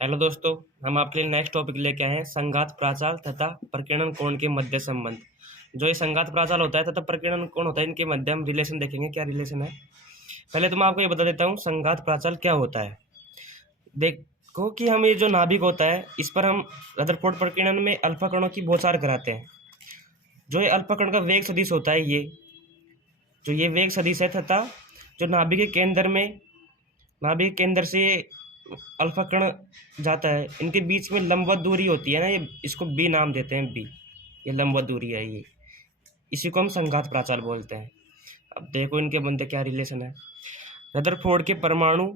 Hello दोस्तों, हम आपके लिए नेक्स्ट टॉपिक लेके आए हैं संघात प्राचाल तथा प्रकीर्णन कोण के मध्य संबंध। जो ये संघात प्राचाल होता है तथा प्रकीर्णन कोण होता है, इनके मध्य हम रिलेशन देखेंगे, क्या रिलेशन है। पहले तो मैं आपको ये बता देता हूँ संघात प्राचाल क्या होता है। देखो कि हम ये जो नाभिक होता है, इस पर हम रदरफोर्ड प्रकीर्णन में अल्फा कणों की बौछार कराते हैं। जो ये अल्फा कण का वेग सदिश होता है, ये वेग सदिश है तथा जो नाभिक के केंद्र में, नाभिक के केंद्र से अल्फा कण जाता है, इनके बीच में लंबवत दूरी होती है ना, ये इसको बी नाम देते हैं। बी ये लंबवत दूरी है, ये इसी को हम संघात प्राचाल बोलते हैं। अब देखो इनके बनते क्या रिलेशन है। रदरफोर्ड के परमाणु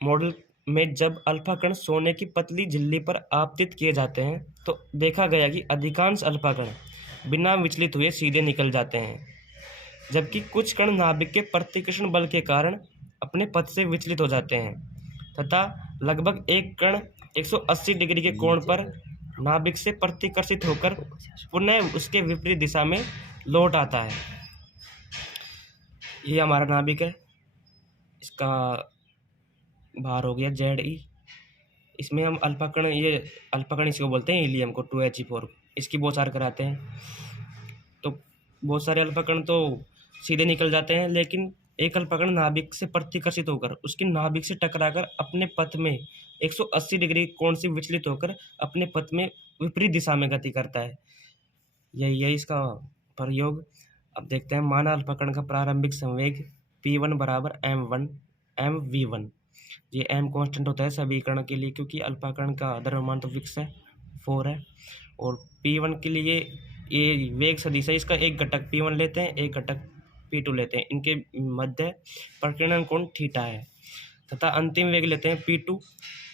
मॉडल में जब अल्फा कण सोने की पतली झिल्ली पर आपतित किए जाते हैं तो देखा गया कि अधिकांश अल्फा कण बिना विचलित हुए सीधे निकल जाते हैं, जबकि कुछ कण नाभिक के प्रतिकर्षण बल के कारण अपने पथ से विचलित हो जाते हैं तथा लगभग एक कण 180 डिग्री के कोण पर नाभिक से प्रतिकर्षित होकर पुनः उसके विपरीत दिशा में लौट आता है। ये हमारा नाभिक है, इसका भार हो गया ZE। इसमें हम अल्फा कण, ये अल्फा कण इसको बोलते हैं हीलियम को, 2He4, इसकी बौछार कराते हैं। तो बहुत सारे अल्फा कण तो सीधे निकल जाते हैं, लेकिन एक अल्फा कण नाभिक से प्रतिकर्षित होकर उसकी नाभिक से टकराकर अपने पथ में 180 डिग्री कोण से विचलित होकर अपने पथ में विपरीत दिशा में गति करता है। यही इसका प्रयोग। अब देखते हैं, माना अल्फा कण का प्रारंभिक संवेग P1 बराबर mv1। ये m कांस्टेंट होता है सभी कण के लिए, क्योंकि अल्फा कण का द्रव्यमान तो फिक्स है, 4 है। और P1 के लिए ये वेग सदिश है, इसका एक घटक P1 लेते हैं, एक घटक P2 लेते हैं। इनके मध्य प्रकीर्णन कोण थीटा है तथा अंतिम वेग लेते हैं P2,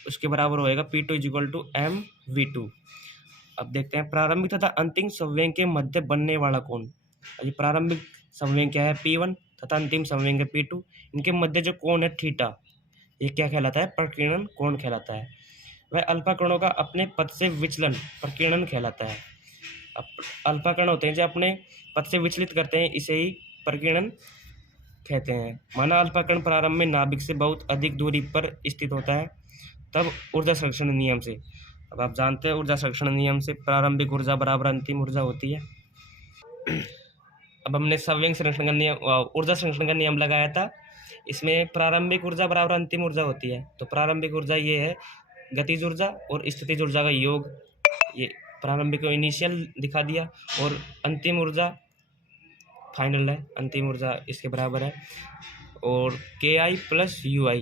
उसके बराबर होएगा P2 इक्वल टू mv2। अब देखते हैं प्रारंभिक तथा अंतिम संवेग के मध्य बनने वाला कोण। ये प्रारंभिक संवेग क्या है, P1 तथा अंतिम संवेग है P2। इनके मध्य जो कोण है थीटा, ये क्या कहलाता है, प्रकीर्णन कोण कहलाता है। वह अल्फा कणों का अपने पथ से विचलन प्रकीर्णन कहलाता है। अब अल्फा कण होते हैं जो अपने पथ से विचलित करते हैं, इसे ही प्रकीर्णन कहते हैं। माना अल्फा कण प्रारंभ में नाभिक से बहुत अधिक दूरी पर स्थित होता है, तब ऊर्जा संरक्षण नियम से, अब आप जानते हैं ऊर्जा संरक्षण नियम से प्रारंभिक ऊर्जा बराबर अंतिम ऊर्जा होती है। अब हमने संवेग संरक्षण का नियम, ऊर्जा संरक्षण का नियम लगाया था, इसमें प्रारंभिक ऊर्जा बराबर अंतिम ऊर्जा होती है। तो प्रारंभिक ऊर्जा ये है गतिज ऊर्जा और स्थितिज ऊर्जा का योग। ये प्रारंभिक को इनिशियल दिखा दिया, और अंतिम ऊर्जा फाइनल है, अंतिम ऊर्जा इसके बराबर है। और KI प्लस UI,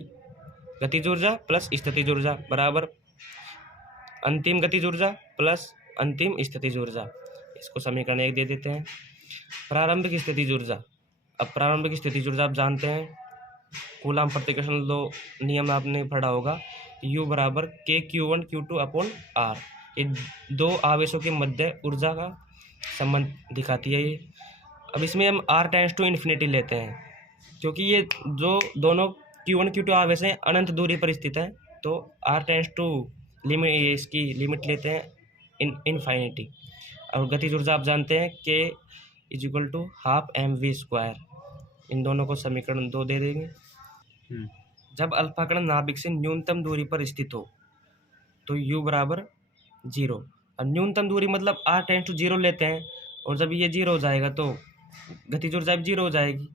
गतिज ऊर्जा प्लस स्थितिज ऊर्जा बराबर अंतिम गतिज ऊर्जा प्लस अंतिम स्थितिज ऊर्जा। इसको समीकरण 1 दे देते हैं। प्रारंभिक स्थितिज ऊर्जा, अब प्रारंभिक स्थितिज ऊर्जा आप जानते हैं, कूलाम प्रतिकर्षण लो नियम आपने पढ़ा होगा, U बराबर KQ1 Q2 अपॉन R। ये दो आवेशों के मध्य ऊर्जा का संबंध दिखाती है ये। अब इसमें हम R टेंड्स टू इन्फिनिटी लेते हैं, क्योंकि ये जो दोनों Q1 Q2 आवेश हैं अनंत दूरी पर स्थित है, तो R टेंड्स टू लिमिट, इसकी लिमिट लेते हैं इनफाइनिटी। और गतिज ऊर्जा आप जानते हैं K is equal to half mv²। इन दोनों को समीकरण 2 दे देंगे। जब अल्फा कण नाभिक से न्यूनतम दूरी पर स्थित हो तो U बराबर 0। अब न्यूनतम दूरी मतलब R टेंड्स टू 0 लेते हैं, और जब ये 0 हो जाएगा तो गतिज ऊर्जा 0 हो जाएगी,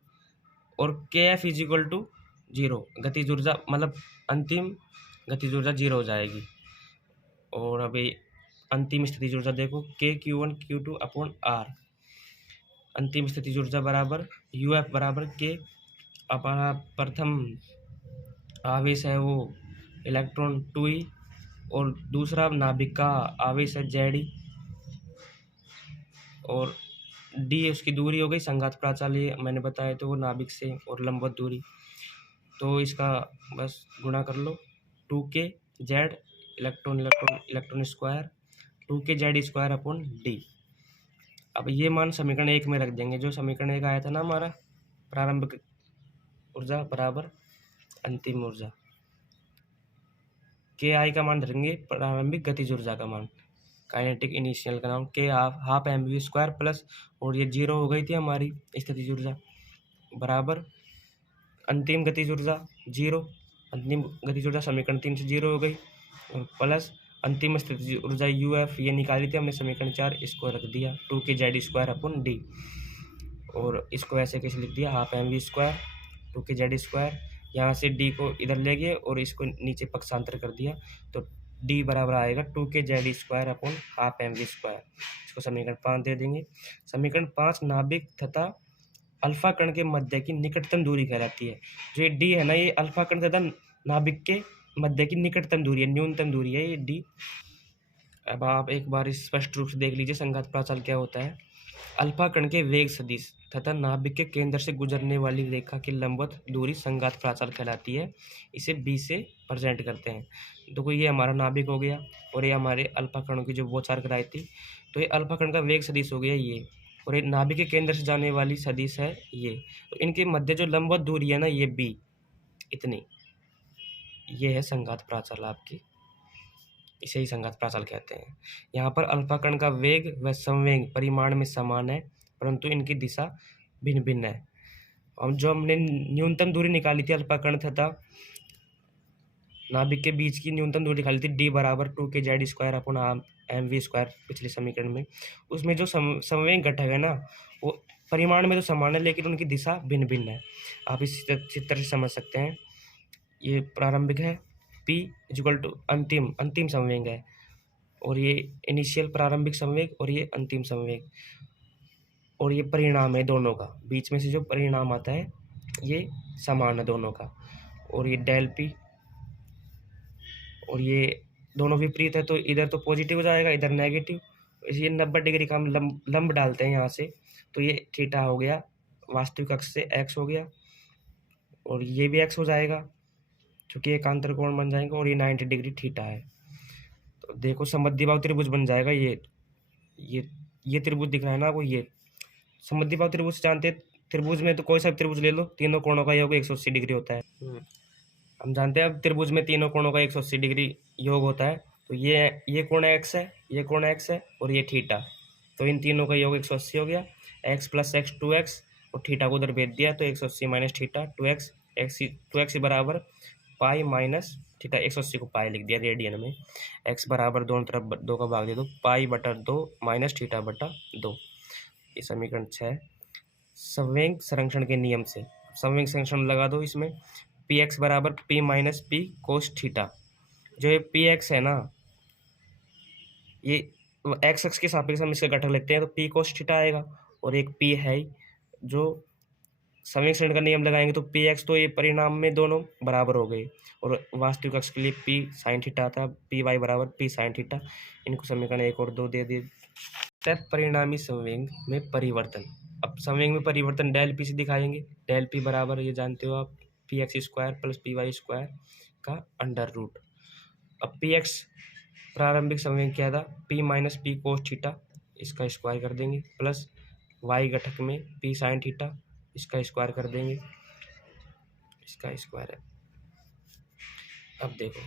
और KF इज इक्वल टू 0, गतिज ऊर्जा मतलब अंतिम गतिज ऊर्जा 0 हो जाएगी। और अभी अंतिम स्थितिज ऊर्जा देखो, KQ1 Q2 अपॉन R। अंतिम स्थितिज ऊर्जा बराबर UF बराबर K, अपना प्रथम आवेश है वो इलेक्ट्रॉन 2E, और दूसरा नाभिक का आवेश है ZE, और D उसकी दूरी हो गई संघात प्राचाल, मैंने बताया तो वो नाभिक से, और लंबवत दूरी। तो इसका बस गुणा कर लो, 2K Z electron electron electron square 2K Z square upon D। अब ये मान समीकरण 1 में रख देंगे, जो समीकरण 1 आया था ना हमारा, प्रारंभिक ऊर्जा बराबर अंतिम ऊर्जा। KI का मान धरेंगे प्रारंभिक गतिज ऊर्जा का मान, काइनेटिक इनिशियल का नाम K हाफ mv² प्लस, और ये 0 हो गई थी हमारी स्थितिज ऊर्जा, बराबर अंतिम गतिज ऊर्जा 0। अंतिम गतिज ऊर्जा समीकरण 3 से 0 हो गई, और प्लस अंतिम स्थिति ऊर्जा UF ये निकाली थी हमने समीकरण 4, इसको रख दिया 2kz² D, और इसको ऐसे कैसे लिख दिया हाफ mv², 2kz², यहाँ से D को इधर ले गए और इसको नीचे पक्षांतर कर दिया, तो D बराबर आएगा 2kz² हाफ mv²। इसको समीकरण 5 दे देंगे। समीकरण 5 नाभिक तथा अल्फा कण के मध्य की निकटतम दूरी कहलाती है। जो ये D है ना, ये अल्फा कण तथा नाभिक के मध्य की निकटतम दूरी है, न्यूनतम दूरी है ये D। अब आप एक बार स्पष्ट रूप से देख लीजिए संघात प्राचल क्या होता है। अल्फा कण के वेग सदिश तथा नाभिक के केंद्र से गुजरने वाली रेखा की लंबवत दूरी संघात प्राचल कहलाती है। इसे B से प्रेजेंट करते हैं। देखो ये हमारा नाभिक हो गया और ये हमारे अल्फा कणों की जो बौछार कराई थी, तो ये अल्फा कण का वेग सदिश हो गया ये, और ये नाभिक के केंद्र से जाने वाली सदिश है ये। तो इनके मध्य जो लंबवत दूरी है ना ये B, इतनी, ये है संघात प्राचल आपकी, इसे ही संघात प्राचल कहते हैं। यहाँ पर अल्फा कण का वेग व संवेग परिमाण में समान है, परंतु इनकी दिशा भिन्न भिन्न है। और जो हमने न्यूनतम दूरी निकाली थी अल्फा कण तथा नाभिक के बीच की न्यूनतम दूरी निकाली थी D बराबर 2kz² mv², पिछले समीकरण में, उसमें जो संवेग घटक है ना वो परिमाण में तो समान है लेकिन उनकी दिशा भिन्न भिन्न है। आप इस चित्र से समझ सकते हैं। ये प्रारंभिक है P = अंतिम संवेग है, और ये इनिशियल प्रारंभिक संवेग और ये अंतिम संवेग, और ये परिणाम है दोनों का, बीच में से जो परिणाम आता है ये समान है दोनों का, और ये डेल P, और ये दोनों विपरीत है तो इधर तो पॉजिटिव हो जाएगा इधर नेगेटिव। ये 90 डिग्री का हम लंब डालते हैं यहाँ से, तो ये थीटा हो गया, वास्तविक अक्ष से x हो गया, और ये भी x हो जाएगा क्योंकि एकांतर कोण बन जाएंगे, और ये 90 डिग्री थीटा है। तो देखो समद्विबाहु त्रिभुज बन जाएगा। ये त्रिभुज दिख रहा है ना आपको, ये समद्विबाहु त्रिभुज जानते हैं। त्रिभुज में तो कोई सा त्रिभुज ले लो, तीनों कोणों का योग 180 डिग्री होता है। हम जानते हैं अब त्रिभुज में तीनों कोणों का 180 डिग्री योग होता है। तो ये कोण x है, ये कोण x है, और ये थीटा, तो इन तीनों का योग 180 हो गया। x + x 2x, और थीटा को उधर भेज दिया तो 180 - थीटा 2x बराबर पाई माइनस थीटा। 180 को पाई लिख दिया रेडियन में। x बराबर दोनों तरफ 2 का भाग दे दो, π/2 माइनस थीटा/2। ये समीकरण 6। संवेग संरक्षण के नियम से संवेग संरक्षण लगा दो इसमें। px बराबर p - p cos थीटा। जो ये px है ना, ये x अक्ष के सापेक्ष हम इसका घटक लेते हैं तो p cos थीटा आएगा, और एक p है जो संवेग संरक्षण का नियम लगाएंगे तो px, तो ये परिणाम में दोनों बराबर हो गए, और वास्तविक अक्ष के लिए p sin थीटा आता है, py बराबर p sin थीटा। इनको समीकरण 1 और 2 दे दिए। परिणामी संवेग में परिवर्तन। अब संवेग में परिवर्तन डेल p से दिखाएंगे। डेल p बराबर ये जानते हो आप px² + py² का √। अब px प्रारंभिक संवेग क्या था, p - p cos थीटा, इसका स्क्वायर कर देंगे, प्लस y घटक में p sin थीटा, इसका स्क्वायर कर देंगे, इसका स्क्वायर है। अब देखो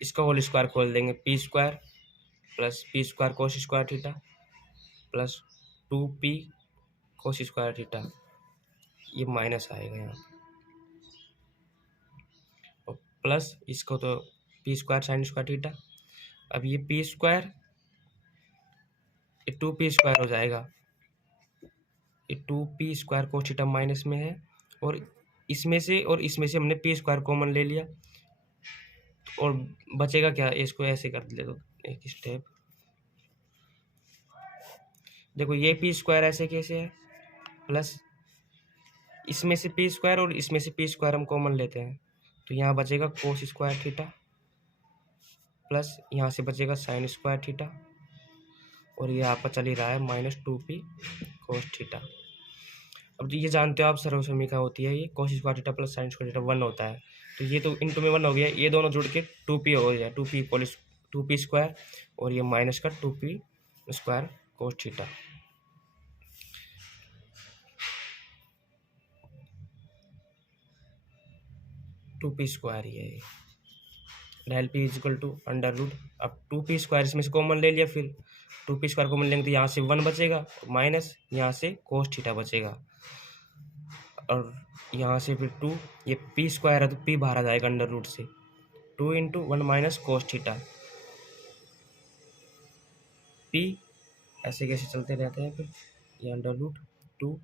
इसका होल स्क्वायर खोल देंगे, p² + p² cos² theta plus 2p cos² theta, ये माइनस आएगा यहाँ, और प्लस इसको तो p² sin² थीटा। अब ये p², ये 2p² हो जाएगा, ये 2p² cos थीटा माइनस में है, और इसमें से हमने p² कॉमन ले लिया, और बचेगा क्या, इसको ऐसे कर ले दो एक स्टेप। देखो ये p² ऐसे कैसे है, प्लस इसमें से p² और इसमें से p² हम कॉमन लेते हैं, तो यहाँ बचेगा cos² थीटा, प्लस यहाँ से बचेगा sin² थीटा, और ये आपका चल ही रहा है -2p cos थीटा। अब ये जानते हो आप सर्वसमीका होती है, ये cos² theta plus sin² theta 1 होता है, तो ये तो इंटू में 1 हो गया, ये दोनों जुड़ के 2p हो गया, 2p², और ये माइनस का 2p² cos थीटा। ये डेल p = अब 2p² इसमें से कॉमन ले लिया, फिर 2p² कॉमन लेंगे तो यहाँ से 1 बचेगा, माइनस यहाँ से cos थीटा बचेगा, और यहाँ से फिर 2, ये p² है तो p बाहर आ जाएगा √से, 2 into 1 minus cos theta P, ऐसे कैसे चलते रहते हैं फिर ये अंडर रूट 2।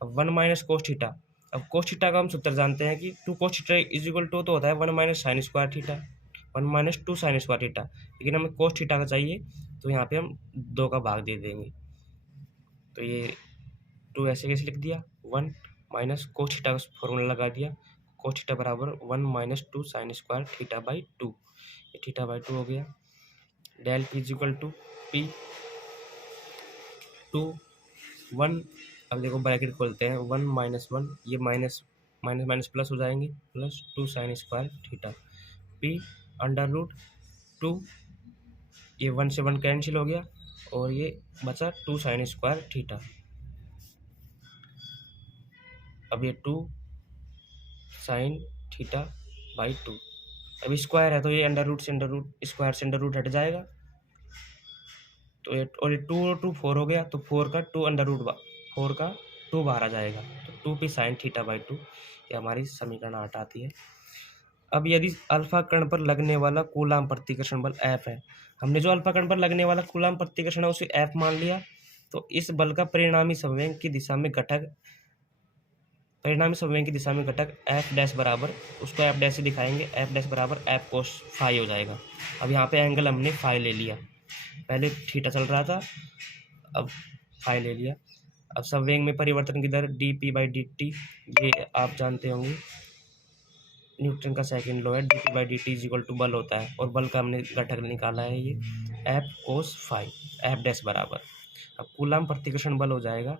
अब 1 माइनस कोस थीटा, अब कोस थीटा का हम सूत्र जानते हैं कि 2 cos theta is equal to तो होता है 1 minus sine square theta, 1 minus 2 sine square theta, लेकिन हमें कोस थीटा का चाहिए तो यहाँ पे हम 2 का भाग दे देंगे। तो ये 2 ऐसे कैसे लिख दिया, 1 माइनस कोस थीटा का फॉर्मूला लगा दिया, कोस थीटा बराबर 1 minus 2 sine square theta by 2, ये थीटा बाई 2 हो गया। Del P is equal to P 2 1, अब देखो ब्रैकेट खोलते हैं, 1 माइनस 1, ये माइनस माइनस माइनस प्लस हो जाएंगे, plus 2 sine square theta P under root 2, ये 1 से 1 कैंसिल हो गया और ये बचा 2 साइन स्क्वायर थीटा। अब ये 2 साइन थीटा बाई 2, अब स्क्वायर है तो ये अंडर रूट से अंडर रूट, स्क्वायर से अंडर रूट हट जाएगा, तो ये और ये 2 और 2 4 हो गया, तो 4 का 2 अंडर रूट 4 का 2 बाहर आ जाएगा, तो 2 पी साइन थीटा बाई 2, ये हमारी समीकरण 8 आती है। अब यदि अल्फा कण पर लगने वाला कूलाम प्रतिकर्षण बल F है, हमने जो अल्फा कण पर लगने वाला कूलाम प्रतिकर्षण है उसे F मान लिया, तो इस बल का परिणामी संवेग की दिशा में घटक F डैश बराबर, उसको F डैश से दिखाएंगे, F डैश बराबर F कोस फाई हो जाएगा। अब यहाँ पे एंगल हमने फाई ले लिया, पहले थीटा चल रहा था, अब फाई ले लिया। अब संवेग में परिवर्तन की दर dp बाई dt, ये आप जानते होंगे न्यूटन का सेकंड लॉ है, dp by dt is equal to बल होता है, और बल का हमने घटक निकाला है ये F cos phi, F dash बराबर। अब कूलाम प्रतिकर्षण बल हो जाएगा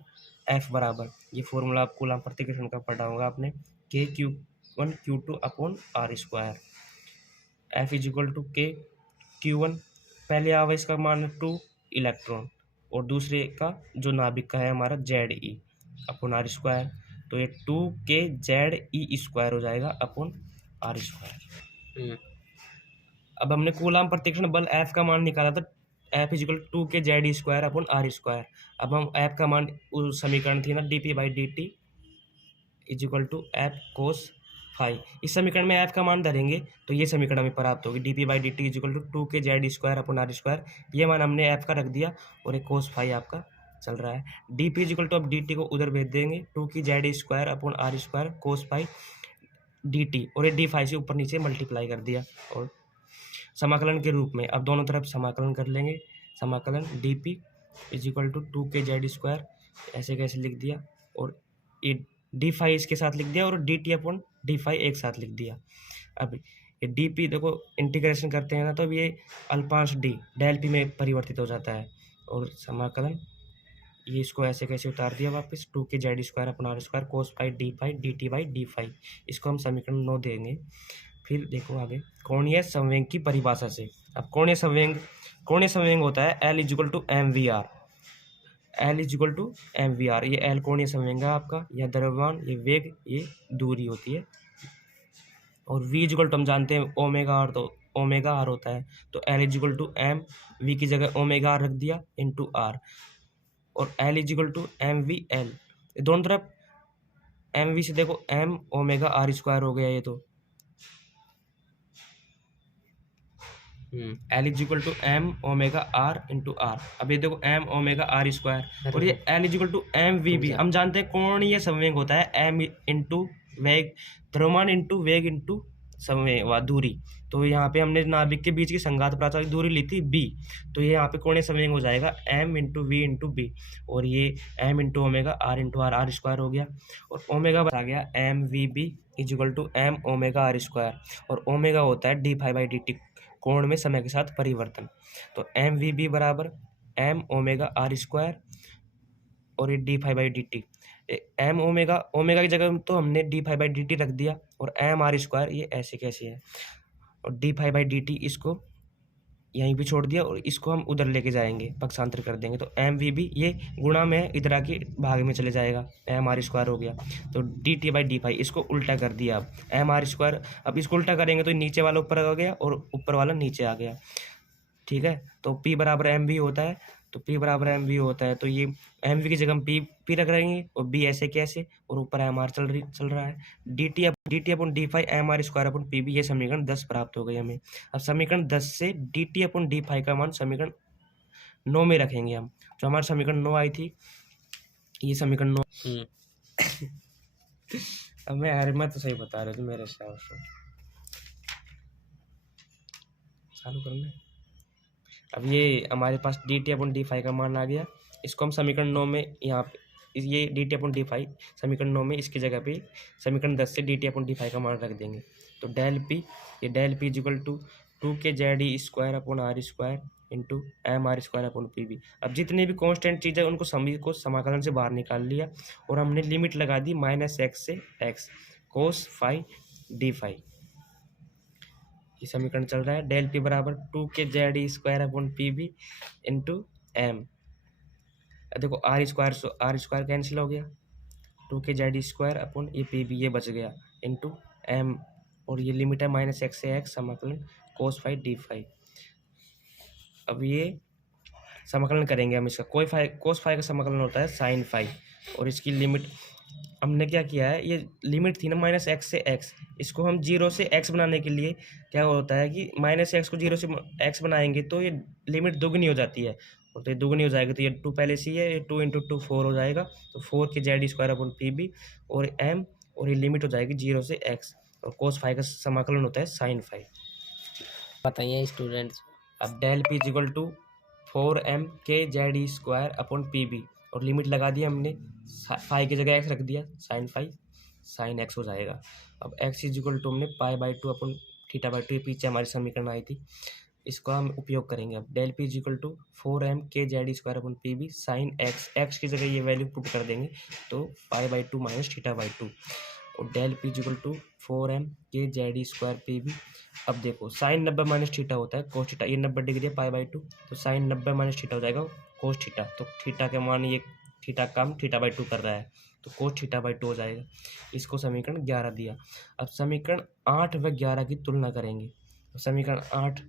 F बराबर, ये फॉर्मूला आप कूलाम प्रतिकर्षण का पढ़ा होगा आपने, K Q1 Q2 upon R square, F is equal to K Q1, पहले आवा इसका मान 2 इलेक्ट्रॉन, और दूसरे का जो नाभिक का है हमारा ZE अपॉन R स्क्वायर, तो ये 2K ZE स्क्वायर हो जाएगा अपॉन R स्क्वायर। अब हमने कूलाम प्रतिकर्षण बल F का मान निकाला था, F is equal to 2K ZE square upon R square. अब हम F का मान, उस समीकरण थी ना dp by dt is equal to F cos phi, इस समीकरण में F का मान धरेंगे तो ये समीकरण हमें प्राप्त होगी, dp by dt is equal to 2K ZE square upon R square, ये मान हमने F का रख दिया, और एक कोस फाई आपका चल रहा है। dp इज इक्वल टू, अब dt को उधर भेज देंगे, 2K ZE square upon R square cos phi dt, और ये डी फाई से ऊपर नीचे मल्टीप्लाई कर दिया, और समाकलन के रूप में अब दोनों तरफ समाकलन कर लेंगे, समाकलन dp is equal to 2K ZE square, ऐसे कैसे लिख दिया, और ये डी फाई इसके साथ लिख दिया, और d t upon d phi एक साथ लिख दिया। अब ये डी पी देखो इंटीग्रेशन करते हैं ना, तो अब ये अल्पांश डी डेल पी में परिवर्तित हो जाता है, और समाकलन ये इसको ऐसे कैसे उतार दिया वापस, 2K ZE square upon R square cos phi d t by d phi, इसको हम समीकरण 9 देंगे। फिर देखो आगे कोणीय संवेग की परिभाषा से, अब कोणीय संवेग होता है L is equal to MVR, L is equal to MVR, ये L कोणीय संवेग है आपका, यह द्रव्यमान, ये वेग, ये दूरी होती है, और V इज इक्वल टू हम जानते हैं ओमेगा आर, तो ओमेगा आर होता है, तो L is equal to M, V की जगह ओमेगा आर रख दिया इंटू आर, और L is equal to MVL, दोनों तरफ MV से देखो M ओमेगा आर स्क्वायर हो गया ये, तो L is equal to M omega r into r, अब ये देखो M ओमेगा आर स्क्वायर, और ये L is equal to MVB, हम जानते हैं कोणीय संवेग होता है M इंटू वेग, द्रव्यमान इंटू वेग इंटू संवेग व दूरी, तो यहाँ पे हमने नाभिक के बीच की संघात प्राचल की दूरी ली थी b, तो ये यहाँ पे कोणीय संवेग हो जाएगा M into v into b, और ये M into omega r into r, r square हो गया, और ओमेगा आ गया MVB is equal to M omega r square, और ओमेगा होता है d phi by d t, कोण में समय के साथ परिवर्तन, तो MVB बराबर M ओमेगा आर स्क्वायर, और ये d phi by d t, M omega की जगह तो हमने d phi by d t रख दिया, और M आर स्क्वायर ये ऐसे कैसे है, और d phi by d t इसको यहीं पे छोड़ दिया, और इसको हम उधर लेके जाएंगे, पक्षांतर कर देंगे, तो MVB ये गुणा में इधर के भाग में चले जाएगा, M आर स्क्वायर हो गया, तो d t by d phi इसको उल्टा कर दिया, अब M आर स्क्वायर, अब इसको उल्टा करेंगे तो नीचे वाला ऊपर आ गया और ऊपर वाला नीचे आ गया, ठीक है, तो P बराबर MV होता है, तो P बराबर एम वी होता है, तो ये एम वी की जगह हम P रख रहेंगे और B ऐसे कैसे, और ऊपर एम आर चल रहा है। dt upon d phi m r square upon P b, ये समीकरण 10 प्राप्त हो गई हमें। अब समीकरण 10 से dt अपॉन डी फाई का मान समीकरण 9 में रखेंगे हम। जो हमारे समीकरण 9 आई थी, ये समीकरण 9। अब मैं तो सही बता रहा हूँ, मेरे हिसाब से चालू करना है। अब ये हमारे पास dt अपॉन डी फाई का मान आ गया। इसको हम समीकरण 9 में यहाँ पे ये dt अपॉन डी फाई समीकरण 9 में इसकी जगह पे समीकरण 10 से dt अपॉन डी फाई का मान रख देंगे। तो del P is equal to 2k square upon r square into m r square upon P b. अब जितनी भी कांस्टेंट चीज़ है उनको सभी को समाकलन से बाहर निकाल लिया और हमने लिमिट लगा दी -x से x cos phi d phi. ये समीकरण चल रहा है। डेल पी बराबर 2k square upon P b into m. देखो आर स्क्वायर कैंसिल हो गया, 2k स्क्वायर अपॉन ये पी बी, ये बच गया इंटू एम, और ये लिमिट है -x से x समाकलन कोस फाई डी फाई। अब ये समाकलन करेंगे हम इसका। कोस फाई का समाकलन होता है साइन फाई, और इसकी लिमिट हमने क्या किया है, ये लिमिट थी ना -x से x, इसको हम 0 से x बनाने के लिए क्या होता है कि -x को 0 से x बनाएंगे तो ये लिमिट दुगनी हो जाती है, और तो ये दुगनी हो जाएगी तो ये 2 पहले से ही है, ये 2 इंटू 2 4 हो जाएगा, तो 4k square upon P b और m, और ये लिमिट हो जाएगी 0 से x, और कोस फाई का समाकलन होता है साइन फाई। बताइए स्टूडेंट्स। अब del P is equal to 4m square upon P b, और लिमिट लगा दी हमने, फाई की जगह x रख दिया, साइन फाई साइन x हो जाएगा। अब x इज इक्वल टू हमने π/2 अपॉन θ/2, ये पीछे हमारी समीकरण आई थी, इसको हम उपयोग करेंगे। अब del P is equal to 4m square upon P b sine x की जगह ये वैल्यू पुट कर देंगे तो π/2 माइनस θ/2, और del P is equal to 4m square p b. अब देखो साइन 90 माइनस थीटा होता है कोस थीटा, ये 90 डिग्री है π/2, तो साइन 90 माइनस थीटा हो जाएगा कोस थीटा, तो थीटा के मान ये थीटा कम θ/2 कर रहा है, तो कोस θ/2 हो जाएगा। इसको समीकरण 11 दिया। अब समीकरण 8 व 11 की तुलना करेंगे। तो समीकरण 8,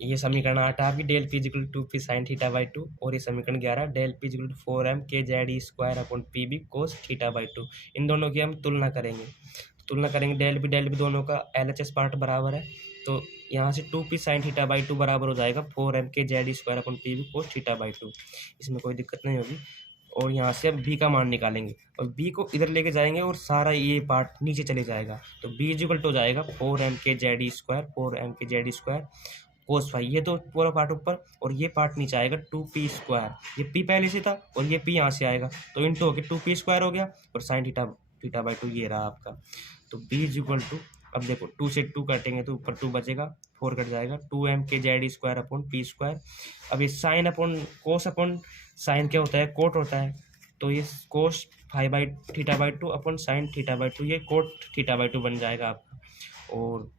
ये समीकरण 8 आपकी del P equal to P sine θ/2, और ये समीकरण 11 del P equal to 4m square upon P B cos θ/2। इन दोनों की हम तुलना करेंगे। डेल पी दोनों का LHS पार्ट बराबर है, तो यहाँ से 2p साइन θ/2 बराबर हो जाएगा 4m square upon P B cos θ/2। इसमें कोई दिक्कत नहीं होगी। और यहाँ से अब b का मान निकालेंगे, और b को इधर लेके जाएंगे और सारा ये पार्ट नीचे चले जाएगा, तो b इज इक्वल टू हो जाएगा 4m स्क्वायर कोस फाई, ये तो पूरा पार्ट ऊपर और ये पार्ट नीचे आएगा 2p स्क्वायर, ये p पहले से था और ये p यहाँ से आएगा, तो इंटू होके 2p स्क्वायर हो गया, और साइन θ/2 ये रहा आपका। तो b इज इक्वल टू, अब देखो 2 से 2 काटेंगे तो ऊपर 2 बचेगा, 4 कट जाएगा, 2m square upon p square. अब ये साइन अपॉन कोस अपॉन साइन क्या होता है, कोट होता है, तो ये कोस θ/2 अपॉन साइन θ/2, ये कोट θ/2 बन जाएगा आपका। और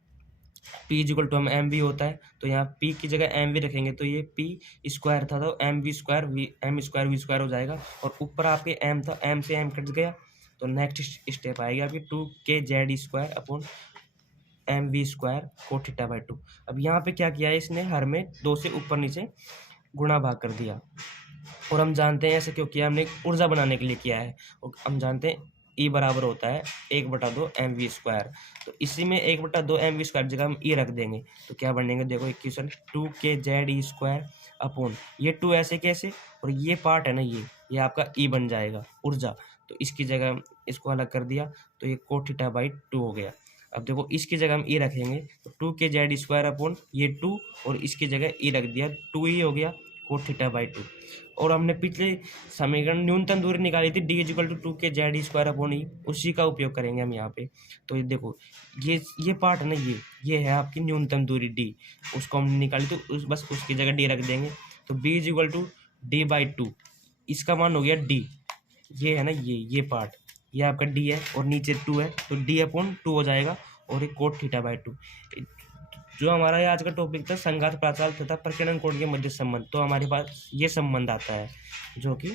p इज इक्वल टू हम एम वी होता है, तो यहाँ p की जगह एम वी रखेंगे, तो ये p स्क्वायर था तो एम स्क्वायर वी स्क्वायर हो जाएगा, और ऊपर आपके m था, m से m कट गया, तो नेक्स्ट स्टेप आएगी आपकी 2k square upon M V square cot θ/2। अब यहाँ पे क्या किया है इसने, हर में 2 से ऊपर नीचे गुणा भाग कर दिया, और हम जानते हैं ऐसे क्यों किया, हमने ऊर्जा बनाने के लिए किया है, और हम जानते हैं E बराबर होता है 1/2 mv स्क्वायर, तो इसी में 1/2 mv स्क्वायर जगह हम E रख देंगे, तो क्या बनेंगे देखो इक्वेशन 2k स्क्वायर अपॉन ये 2 ऐसे कैसे, और ये पार्ट है ना ये आपका E बन जाएगा ऊर्जा, तो इसकी जगह इसको अलग कर दिया, तो ये कोट θ/2 हो गया। अब देखो इसकी जगह हम E रखेंगे, तो 2k स्क्वायर अपॉन ये 2, और इसकी जगह E रख दिया, 2E हो गया कोट θ/2। और हमने पिछले समीकरण न्यूनतम दूरी निकाली थी d is equal to 2k square upon E, उसी का उपयोग करेंगे हम यहाँ पे। तो ये देखो ये पार्ट है ना, ये है आपकी न्यूनतम दूरी d, उसको हमने निकाली, तो बस उसकी जगह d रख देंगे, तो b is equal to d/2, इसका मान हो गया d, ये है ना ये पार्ट, ये आपका d है और नीचे 2 है, तो d/2 हो जाएगा, और ये कोट θ/2। जो हमारा ये आज का टॉपिक था संघात प्राचाल तथा प्रकीर्णन कोण के मध्य संबंध, तो हमारे पास ये संबंध आता है जो कि